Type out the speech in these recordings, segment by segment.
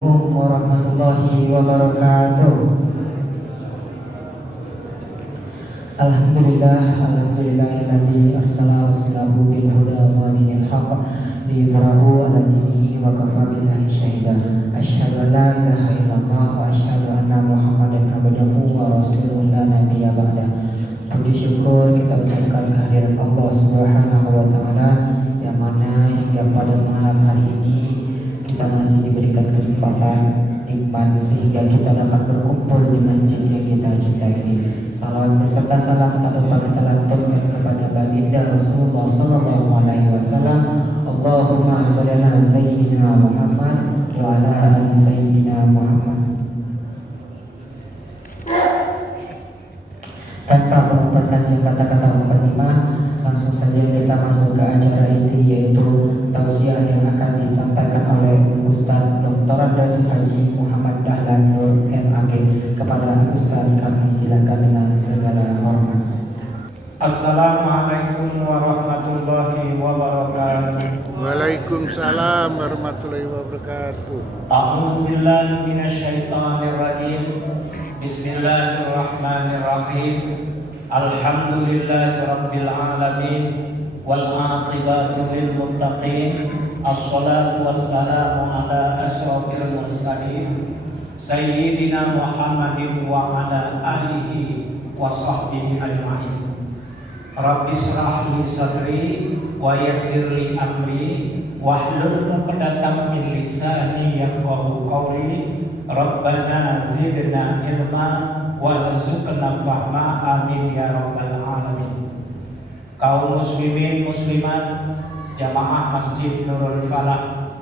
Assalamualaikum warahmatullahi wabarakatuh. Alhamdulillahilladzi arsala rasulahu bil huda wa dinil haqq liyudhhirahu 'ala dinihi wa kafa billahi shahida. Asyhadu an la ilaha illallah wa asyhadu anna Muhammadan abduhu wa rasuluhu la nabiyya ba'da. Puji syukur kita ucapkan kehadirat Allah Subhanahu wa taala yang mana hingga pada malam hari ini kita masih diberikan kesempatan nikmat sehingga kita dapat berkumpul di masjid yang kita cintai ini. Salawat beserta salam tak lupa kita lantunkan kepada baginda Rasulullah sallallahu alaihi wasallam. Allahumma shalli ala sayyidina Muhammad wa ala ali sayyidina Muhammad. Tanpa memperpanjang kata-kata mukadimah, langsung saja kita masuk ke acara inti, yaitu tausiah yang akan disampaikan oleh Ustaz Dr. Andes Haji Muhammad Dahlan Nur MAG. Kepada Ustaz kami silakan dengan segala hormat. Assalamualaikum warahmatullahi wabarakatuh. Waalaikumsalam warahmatullahi wabarakatuh. A'udzu billahi minasyaitonir rajim. Bismillahirrahmanirrahim. Alhamdulillahi rabbil alamin wal 'aqibatu lil muttaqin. Assalatu wassalamu ala asyrafil mursalin sayyidina Muhammadin wa ala alihi wa sahbihi ajma'in. Rabbi shrah li sadri wa yassir li amri wahlul 'uqdatam min lisani yafqahu qawli. Rabbana zidna ilma warzuqna fahma, amin ya rabbal alamin. Kaum muslimin muslimat jamaah Masjid Nurul Falah,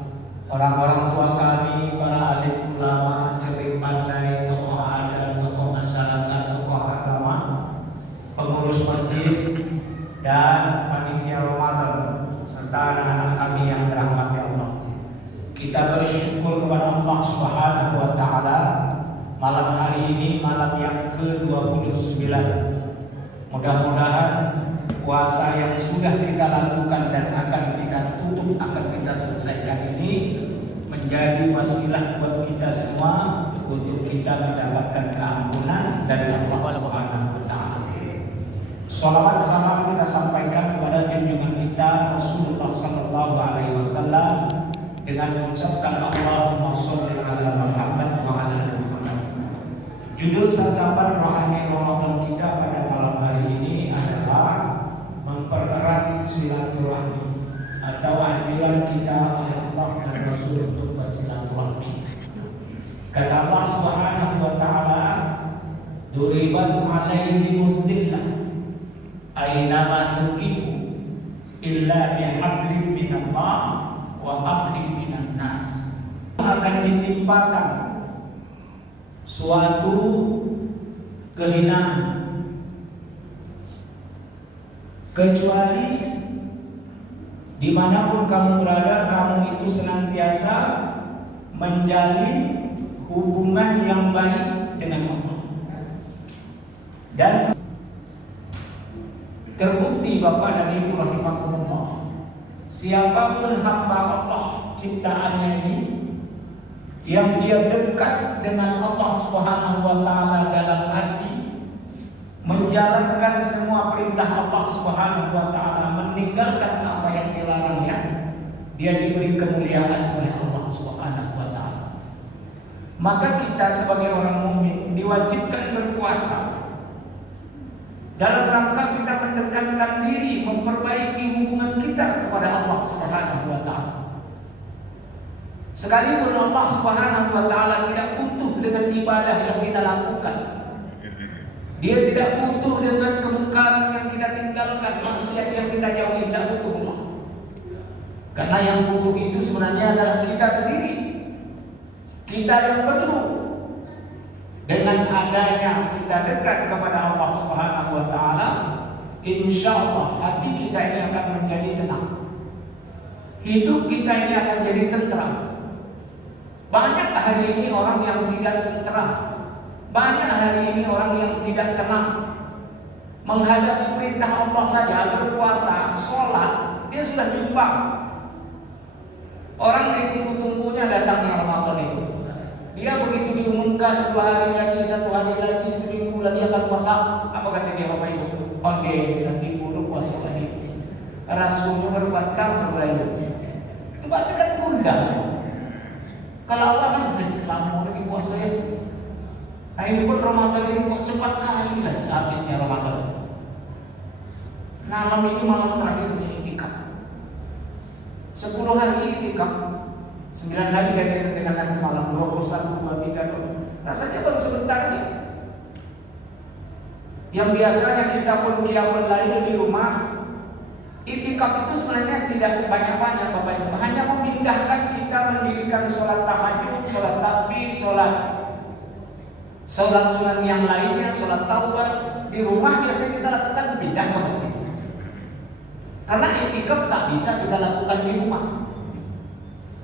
orang-orang tua kami, para alim ulama, cerdik pandai, tokoh adat, tokoh masyarakat, tokoh agama, pengurus masjid dan panitia Ramadan, serta anak-anak kami yang dirahmati Allah. Kita bersyukur kepada Allah Subhanahu wa taala malam hari ini, malam yang ke-29. Mudah-mudahan puasa yang sudah kita lakukan dan akan kita tutup, akan kita selesaikan ini menjadi wasilah buat kita semua untuk kita mendapatkan keampunan dari Allah Subhanahu wa taala. Salawat salam kita sampaikan kepada junjungan kita Rasulullah sallallahu alaihi wasallam dengan mengucapkan Allahumma sholli ala Muhammad wa ala ali Muhammad. Judul santapan rohani Ramadan kita pada malam hari ini adalah mempererat silaturahmi, atau anjuran kita oleh Allah dan Rasul untuk bersilaturahmi. Kata Allah Subhanahu wa taala, "Duribat 'alaihimuz zillah aina ma thuqifu illa bihablin minallah wa hablin minan nas." Akan ditimpakan suatu kehinaan kecuali dimanapun kamu berada, kamu itu senantiasa menjalin hubungan yang baik dengan Allah. Dan terbukti Bapak dan Ibu rahimahumullah, siapapun hamba Allah ciptaannya ini yang dia dekat dengan Allah Subhanahu wa taala dalam arti menjalankan semua perintah Allah Subhanahu wa taala, meninggalkan apa yang dilarangnya, dia diberi kemuliaan oleh Allah Subhanahu wa taala. Maka kita sebagai orang mukmin diwajibkan berpuasa dalam rangka kita mendekatkan diri, memperbaiki hubungan kita kepada Allah Subhanahu wa taala. Sekalipun Allah Subhanahu wa taala tidak butuh dengan ibadah yang kita lakukan. Dia tidak butuh dengan kemungkaran yang kita tinggalkan, maksiat yang kita jauhi, tidak butuh Allah. Karena yang butuh itu sebenarnya adalah kita sendiri. Kita yang perlu. Dengan adanya kita dekat kepada Allah Subhanahu wa taala, insyaallah hati kita ini akan menjadi tenang. Hidup kita ini akan jadi tentram. Banyak hari ini orang yang tidak tentram. Banyak hari ini orang yang tidak tenang. Menghadapi perintah Allah saja, berpuasa, sholat, dia sudah bimbang. Orang ditunggu-tunggunya datangnya Ramadan itu. Dia begitu diumumkan 2 hari lagi, 1 hari lagi, seminggu lagi akan puasa. Apa kata dia Bapak Ibu? Onde nanti buruk puasa lagi. Rasulnya berbatang berlalu. Itu berarti kan mudah. Kalau Allah kan lama lagi puasa ya. Nah ini pun Ramadan ini kok cepat kali lah habisnya Ramadan. Malam ini malam terakhirnya itikaf. 10 hari itikaf. 9 hari ganti dengan nanti malam 21, 23. Rasanya baru sebentar lagi. Yang biasanya kita pun qiyamul lail di rumah, itikaf itu sebenarnya tidak banyak-banyak Bapak Ibu. Hanya memindahkan kita mendirikan sholat tahajud, sholat tasbih, sholat sunat yang lainnya, sholat taubat di rumah biasanya kita lakukan pindah ke masjid. Karena itikaf tak bisa kita lakukan di rumah.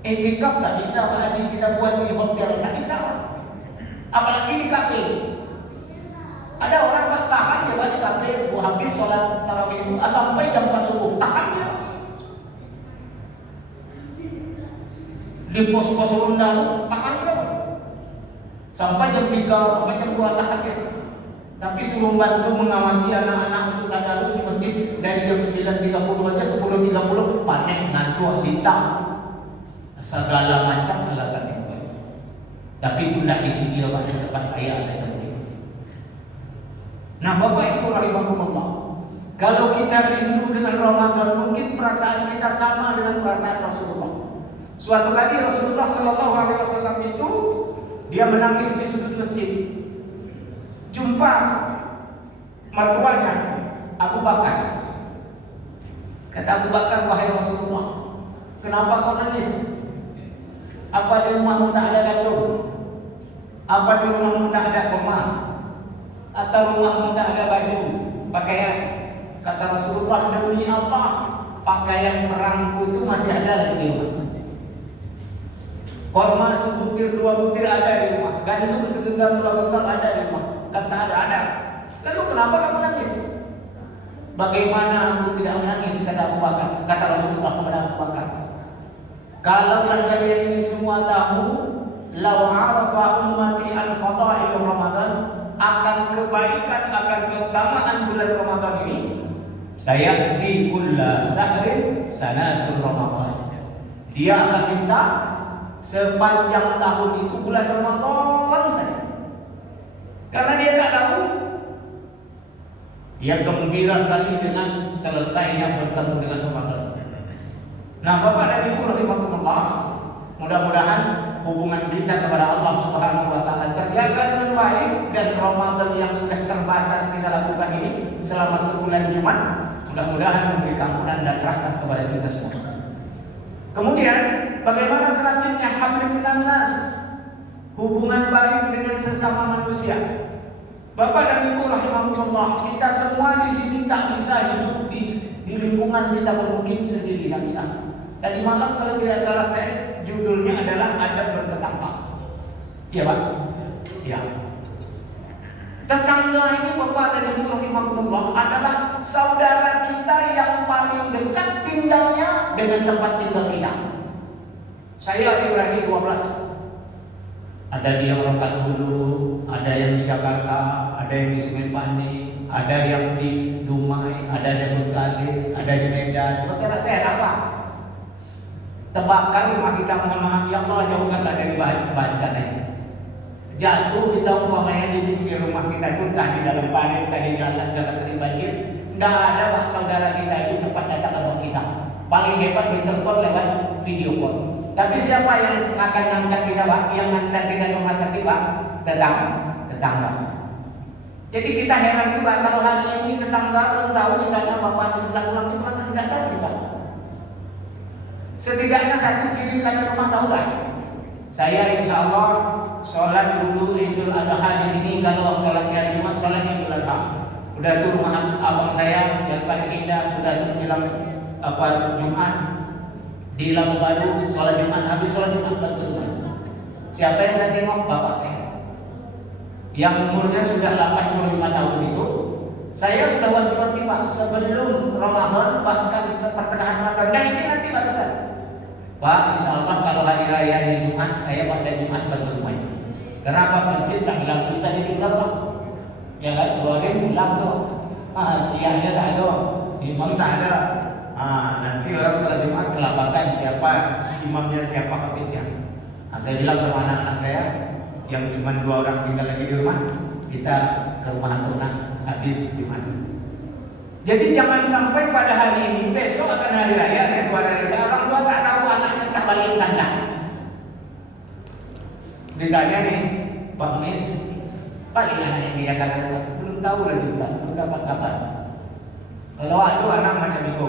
Itikaf tak bisa haji kita buat di hotel, tak bisa. Apalagi di kafe. Ada orang tak tahan ya di kafe, habis sholat tarawih sampai jam 4 subuh, tahan ya. Di pos-pos ronda tahan ya. Sampai jam 3, sampai jam 2 tahan ya. Tapi suruh bantu mengawasi anak-anak untuk tadarus di masjid dari jam 9.30 aja 10.30 panik, ngantuk, lintang. Segala macam alasan yang baik. Tapi itu tidak di sini Pak, di depan saya sebut. Nah Bapak Ibu rahimakumullah, kalau kita rindu dengan Ramadan, mungkin perasaan kita sama dengan perasaan Rasulullah. Suatu kali Rasulullah SAW itu dia menangis di sudut masjid. Jumpa mertuanya Abu Bakar. Kata Abu Bakar, wahai Rasulullah, kenapa kau nangis? Apa di rumahmu tak ada gandum? Apa di rumahmu tak ada kurma? Atau rumahmu tak ada baju, pakaian? Kata Rasulullah, demi Allah, pakaian perangku itu masih ada lagi di rumah. Kurma sebutir 2 butir ada di rumah. Gandum segenggam 2 genggam ada di rumah. Kata ada. Lalu kenapa kamu nangis? Bagaimana aku tidak menangis? Kata Abu Bakar. Kata Rasulullah kepada Abu Bakar, kalau kalian ini semua tahu, lau arafa ummati al-fadail Ramadan, akan kebaikan, akan keutamaan bulan Ramadan ini, saya di kulla sahrin sanatul Ramadan. Dia akan minta sepanjang tahun itu bulan Ramadan saja. Karena dia tak tahu, dia gembira sekali dengan selesainya bertemu dengan Ramadan. Nah Bapak dan Ibu rahimakumullah, mudah-mudahan hubungan kita kepada Allah Subhanahu wa taala terjaga dengan baik, dan Ramadan yang sudah terbatas kita lakukan ini selama sebulan Jumat, mudah-mudahan memberi ampunan dan rahmat kepada kita semua. Kemudian bagaimana selanjutnya hablim minan nas, hubungan baik dengan sesama manusia. Bapak dan Ibu rahimakumullah, kita semua di sini tak bisa hidup di lingkungan kita bermukim sendiri, tak bisa. Tadi malam kalau tidak salah saya, judulnya adalah adab bertetangga. Iya Pak? Iya. Tetangga ini Bapak dan Ibu rahimakumullah adalah saudara kita yang paling dekat tinggalnya dengan tempat tinggal kita. Saya Ibrahim 12. Ada di Rokanhulu, ada yang di Jakarta, ada yang di Sungai Pani, ada yang di Dumai, ada di Bengkalis, ada di Medan. Masyarakat apa? Tebakan rumah kita, mohon maaf ya Allah, jauhkanlah dari bencana ini. Jatuh kita umpamanya di pinggir rumah kita itu, entah di dalam panen, entah di jalan sering banjir, tidak ada Pak saudara kita itu cepat datang ke rumah kita. Paling hebat ditelepon lewat video call. Tapi siapa yang akan ngangkat kita Pak? Yang ngangkat kita ke rumah sakit Pak? Tetangga. Jadi kita heran juga kalau hari ini tetangga belum tahu, ditanya bapak di sebelah rumah itu kan tidak tahu kita. Setidaknya satu kiri kanan rumah tahu kan? Saya insya Allah sholat dulu Idul Adha di sini. Kalau sholatnya Jumat, sholat Idul Adha. Udah tuh rumah abang saya yang paling indah, sudah tuh menjelang Jumat di Labu Baru, sholat Jumat, habis sholat Jumat berdua. Siapa yang saya tengok? Bapak saya yang umurnya sudah 85 tahun itu. Saya sudah wanti-wanti Pak sebelum Ramadan, bahkan sepertengahan Ramadan. Nah ini nanti barusan Pak, insya Allah kalau hari raya di Jumat, saya pada Jumat baru rumah. Kenapa masjid tak bilang bisa ditinggal lah? Ya kan, sore pulang tuh. Siangnya tak ada, imam tak ada. Nanti orang salat Jumat kelabakan siapa imamnya, siapa khotibnya. Saya bilang sama anak-anak saya yang cuma 2 orang tinggal lagi di rumah, kita ke rumah Tuna habis Jumat. Jadi jangan sampai pada hari ini, besok akan hari raya, orang tua tak tahu anaknya tak balik tanda. Ditanya nih, Pak Mis, balik anaknya dia kadang belum tahu lagi kita, belum dapat kabar. Kalau ada anak macam itu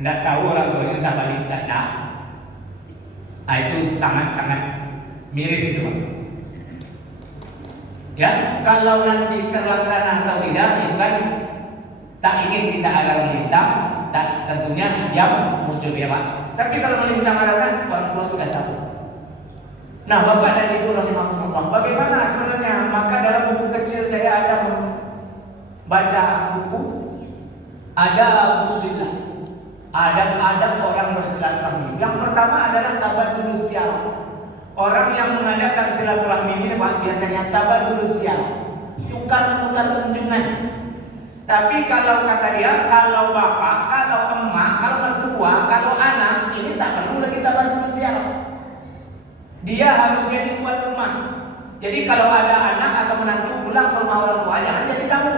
tidak tahu orang tuanya tak balik tanda, itu sangat-sangat miris itu. Ya, kalau nanti terlaksana atau tidak, itu kan tak ingin kita alang melintang, tak tentunya yang muncul ya Pak. Tapi kalau melintang arangan, orang tua sudah tahu. Nah, Bapak dan Ibu rahimahumullah, bagaimana sebenarnya? Maka dalam buku kecil saya ada baca buku, ada musyilah, adab-adab orang bersilaturahmi. Yang pertama adalah tabadul sial. Orang yang mengadakan silaturahmi ini Pak, biasanya tabadul sial, tukar-tukar kunjungan. Tapi kalau kata dia, kalau bapak, kalau emak, kalau mertua, kalau anak, ini tak perlu lagi tabadul sial. Dia harus jadi tuan rumah. Jadi kalau ada anak atau menantu pulang ke rumah orang tua, jangan jadi tamu.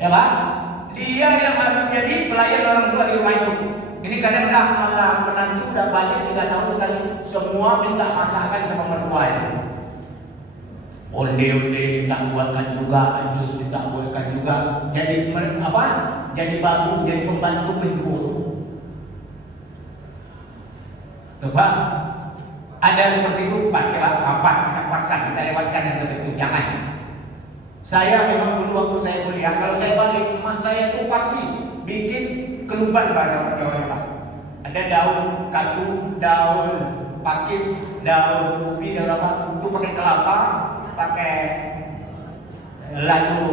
Ya Pak, dia yang harus jadi pelayan orang tua di rumah itu. Ini kadang-kadang malah menantu udah balik 3 tahun sekali, semua minta masakan sama mertuanya. Onde-onde minta buatkan juga, jus minta buatkan juga. Jadi apa? Jadi babu, jadi pembantu menjual. Coba ada seperti itu pas ya Pak, paskan kita lewatkan yang seperti itu, jangan. Saya memang dulu waktu saya kuliah, kalau saya balik, emak saya itu pasti bikin keluban bahasa Jawa Pak. Ada daun katu, daun pakis, daun ubi, daun apa, itu pakai kelapa, pakai ladu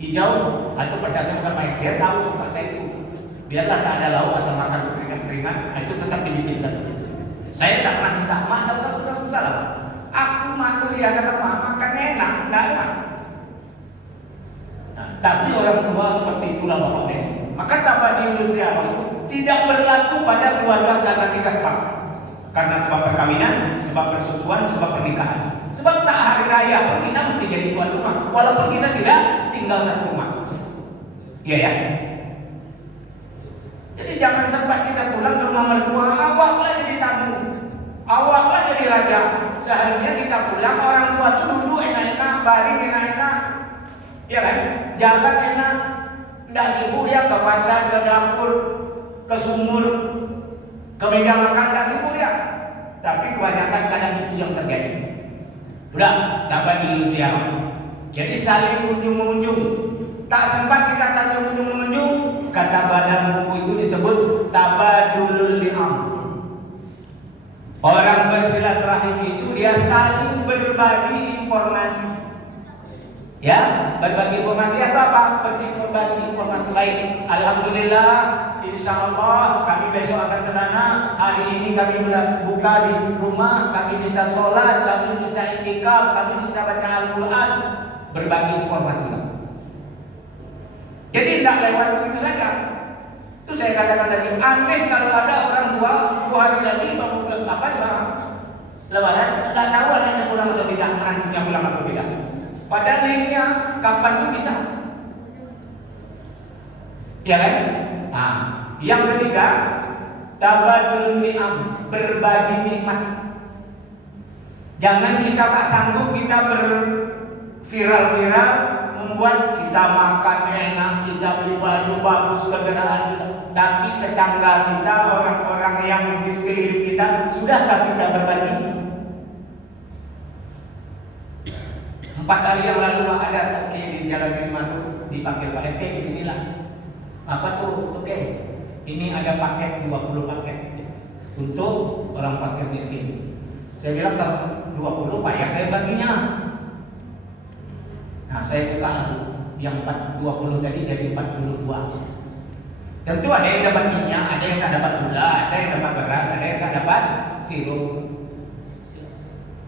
hijau, atau pedasnya bukan main. Dia tahu suka saya itu. Biarlah tak ada lauk asal makan keringat-keringat, itu tetap dibikin. Saya tak pernah minta, mak tak usah susah-susah lah. Aku mah kuliah kata mak, makan enak, tidak ada. Nah, tapi orang tua seperti itulah bapaknya. Maka tabadil siapa itu tidak berlaku pada keluarga kata tiga sebab. Karena sebab perkawinan, sebab persusuan, sebab pernikahan. Sebab tak hari raya pun kita mesti jadi tuan rumah, walaupun kita tidak tinggal satu rumah. Iya ya. Jadi jangan sempat kita pulang ke rumah mertua, awaklah jadi tamu, awaklah jadi raja. Seharusnya kita pulang, orang tua itu duduk enak-enak, baring enak-enak, ya kan? Jalan enak, tidak sibuk dia ke pasar, ke dapur, ke sumur, ke meja makan, tidak sibuk dia. Tapi kebanyakan kadang itu yang terjadi. Udah, dapat ilusian. Jadi saling kunjung-mengunjung. Tak sempat kita tanya kunjung-mengunjung, kata badan buku itu disebut tabadulul li'am. Orang bersilaturahim itu dia saling berbagi informasi. Ya, berbagi informasi atau apa? Berbagi informasi lain. Alhamdulillah, insya Allah kami besok akan ke sana. Hari ini kami buka di rumah, kami bisa sholat, kami bisa iktikaf, kami bisa baca Al-Quran. Berbagi informasi. Jadi tidak lewat begitu saja. Itu saya katakan tadi, aneh kalau ada orang tua 2 hari lagi apa lebaran, tidak tahu anaknya pulang atau tidak, menantunya pulang atau tidak. Padahal linknya kapan itu bisa. Ya kan? Nah, yang ketiga, tabadulun ni'am, berbagi nikmat. Jangan kita tak sanggup kita berviral-viral, membuat kita makan enak, kita beli baju bagus, kendaraan kita, tapi tetangga kita, orang-orang yang di sekeliling kita, sudahkah kita berbagi? 4 hari yang lalu Pak ada toke di Jalan Gilimanuk, dipanggil Pak RT di sinilah. Apa tuh toke? Ini ada paket 20 paket untuk orang fakir miskin. Saya bilang kalau 20 Pak ya saya baginya. Nah saya buka yang 20 tadi jadi 42. Tentu ada yang dapat minyak, ada yang tak dapat gula, ada yang dapat beras, ada yang tak dapat sirup.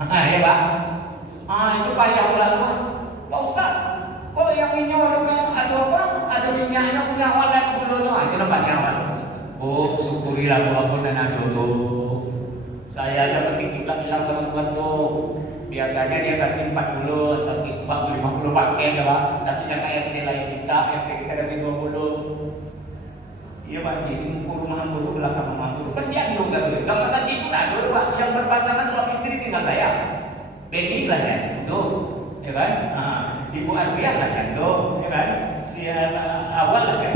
Ya Pak. Itu payah ulama. Pak Ustaz, kok yang ini ada apa? Ada minyaknya punya awal dan gulanya. Itu dapatnya awal. Oh, syukurilah walaupun ada tuh. Saya aja pergi juga bilang sama Tuhan tuh. Biasanya dia kasih 40 atau 50 paket ya Pak. Tapi karena RT lain kita, RT kita kasih 20. Iya Pak, jadi rumahan itu belakang rumah itu kan dia dong satu. Gak masa itu ada Pak. Yang berpasangan suami istri tinggal saya. Beni lah ya, ya kan? Ibu Adriah lah kan, ya kan? Si Awal lah kan,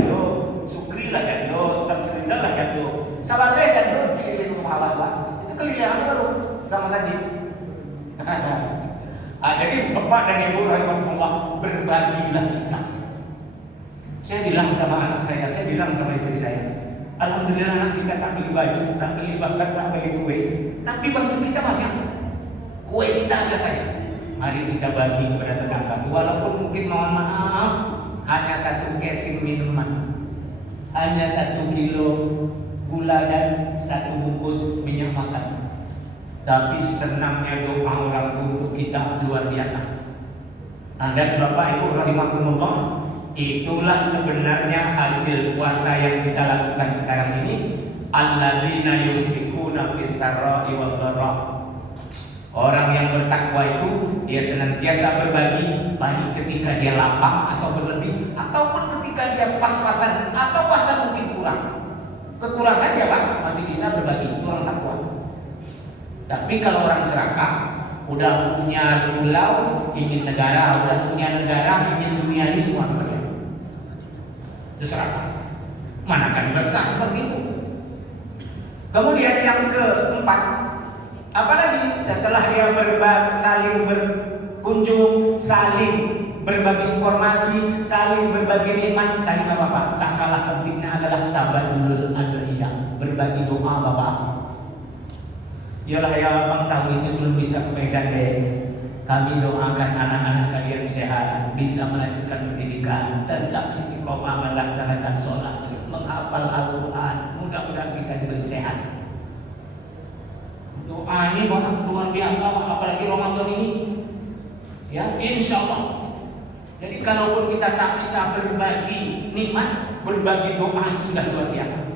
Sukri lah kan, Samsurizal lah kan, Sabaleh kan, keliling rumah Awal Pak. Itu keliling baru sama saja. Jadi Bapak dan Ibu rahimahullah, berbagilah kita. Saya bilang sama anak saya bilang sama istri saya, alhamdulillah anak kita tak beli baju, tak beli bakar, tak beli kue, tapi baju kita banyak, kue kita ada saja. Mari kita bagi kepada tetangga, walaupun mungkin mohon maaf hanya 1 casing minuman, hanya 1 kilo gula dan 1 bungkus minyak makan. Tapi senangnya doa orang tua untuk kita luar biasa. Dan Bapak Ibu rahimakumullah, itulah sebenarnya hasil puasa yang kita lakukan sekarang ini. Alladzina yunfikuna fis sarra'i wad dharra. Orang yang bertakwa itu dia senantiasa berbagi, baik ketika dia lapang atau berlebih, ataupun ketika dia pas-pasan atau bahkan mungkin kurang. Kekurangan dia Pak masih bisa berbagi, itu orang takwa. Tapi kalau orang serakah, udah punya pulau ingin negara, udah punya negara ingin duniawi semua sebenarnya. Itu serakah. Manakan berkah seperti itu. Kemudian yang keempat, apalagi setelah dia saling berkunjung, saling berbagi informasi, saling berbagi nikmat, saling apa? Tak kalah pentingnya adalah tabadulul adriyah, berbagi doa Bapak. Yalah ya Bang, tahun ini belum bisa ke Medan deh. Kami doakan anak-anak kalian sehat, bisa melanjutkan pendidikan, tetap istiqomah melaksanakan sholat, menghafal Al-Quran. Mudah-mudahan kita diberi sehat. Doa ini luar biasa, apalagi Ramadan ini. Ya, insya Allah. Jadi kalaupun kita tak bisa berbagi nikmat, berbagi doa itu sudah luar biasa.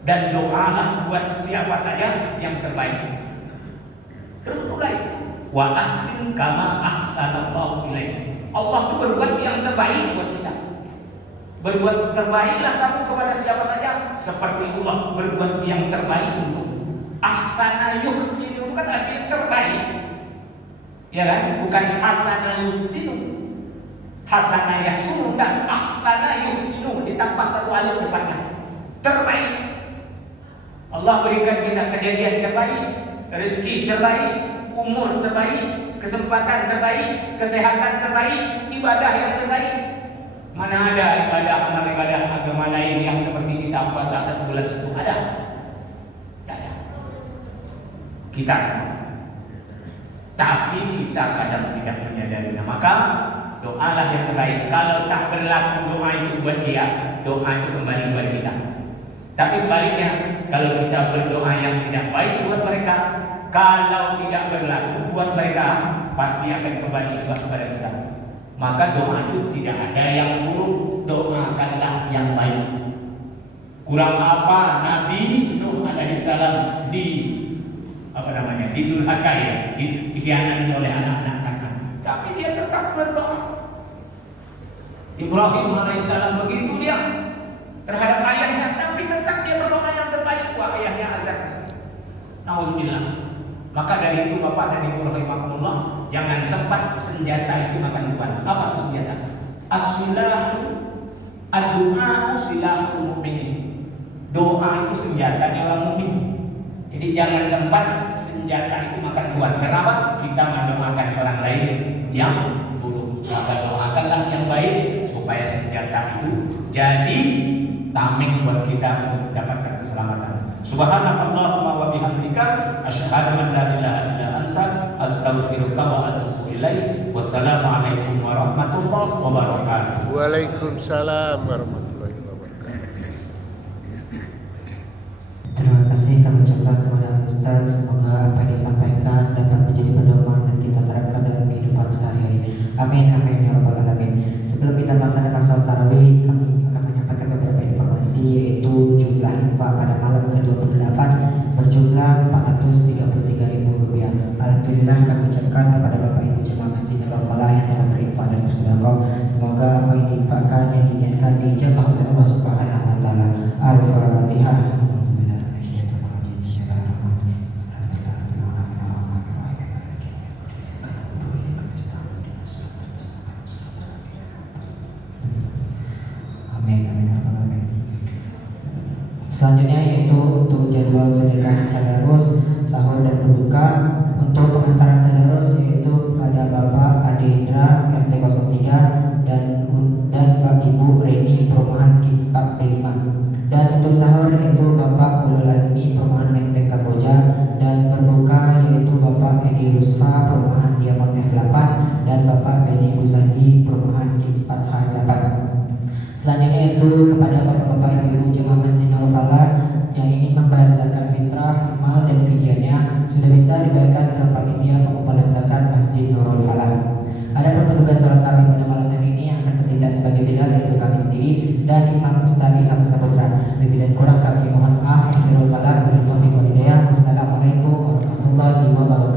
Dan doalah buat siapa saja yang terbaik. Mulai wa ahsin kama ahsanallahu ilaik. Allah itu berbuat yang terbaik buat kita. Berbuat terbaiklah kamu kepada siapa saja seperti Allah berbuat yang terbaik untuk. Ahsana yuhsinu kan artinya terbaik. Ya kan? Bukan hasana yuhsinu. Hasana yahsunu dan ahsana yuhsinu ditambah 1 alif depannya. Terbaik. Allah berikan kita kejadian terbaik, rezeki terbaik, umur terbaik, kesempatan terbaik, kesehatan terbaik, ibadah yang terbaik. Mana ada amal ibadah agama lain yang seperti kita puasa 1 bulan itu? Ada? Tidak ada. Kita, tapi kita kadang tidak menyadarinya. Maka doalah yang terbaik. Kalau tak berlaku doa itu buat dia, doa itu kembali kepada kita. Tapi sebaliknya, kalau kita berdoa yang tidak baik buat mereka, kalau tidak berlaku buat mereka, pasti akan kembali juga kepada kita. Maka doa itu tidak ada yang buruk, doakanlah yang baik. Kurang apa Nabi Nuh alaihissalam didurhaka ya, dikhianati oleh anak-anak, tapi dia tetap berdoa. Ibrahim alaihissalam begitu dia terhadap ayahnya, tapi tetap dia berdoa yang terbaik buat ayahnya azab. Nauzubillah. Maka dari itu Bapak dan Ibu rahimakumullah, jangan sempat senjata itu makan Tuhan. Apa itu senjata? As-silahu ad-du'a silahul mu'minin. Doa itu senjatanya orang mukmin. Jadi jangan sempat senjata itu makan Tuhan. Kenapa? Kita mendoakan orang lain yang buruk. Maka doakanlah yang baik supaya senjata itu jadi tameng buat kita untuk mendapatkan keselamatan. Subhanakallahumma wa bihamdika asyhadu an la ilaha illa anta astaghfiruka wa atubu ilaik. Wassalamualaikum warahmatullahi wabarakatuh. Waalaikumsalam warahmatullahi wabarakatuh. Ustaz. Semoga apa yang disampaikan dapat menjadi pedoman dan kita terapkan dalam kehidupan sehari-hari. Amin amin ya rabbal alamin. Sebelum kita melaksanakan salat tarawih, kami akan menyampaikan beberapa informasi, yaitu jumlah infak pada malam ke-28 berjumlah Rp433.000. Alhamdulillah kami ucapkan kepada Bapak Ibu Jemaah Masjid Nurul Falah yang telah berinfak dan bersedekah. Semoga apa yang diinfakkan yang diniatkan dijabah oleh Allah Subhanahu wa taala. Al-Fatihah. Selanjutnya yaitu untuk jadwal sedekah tadarus, sahur dan berbuka. Untuk pengantaran tadarus yaitu pada Bapak Adindra RT 03 dan Mbak Ibu Reni Perumahan Kings Park B5. Dan untuk sahur yaitu Bapak Ulul Azmi Perumahan Menteng Kamboja, dan berbuka yaitu Bapak Edi Rusfa Perumahan Diamond F8 dan Bapak Beni Gusadi Perumahan Kings Park H8. Selanjutnya itu kepada bapak-bapak ibu jemaah Masjid Nurul Falah yang ingin membayar zakat fitrah, mal dan fidyahnya sudah bisa dibayarkan ke panitia pengumpulan zakat Masjid Nurul Falah. Adapun petugas salat tarawih pada malam hari ini akan bertindak sebagai bilal, yaitu kami sendiri dan Imam Ustaz Ilham Saputra. Lebih dan kurang kami mohon maaf. Wassalamualaikum warahmatullahi wabarakatuh.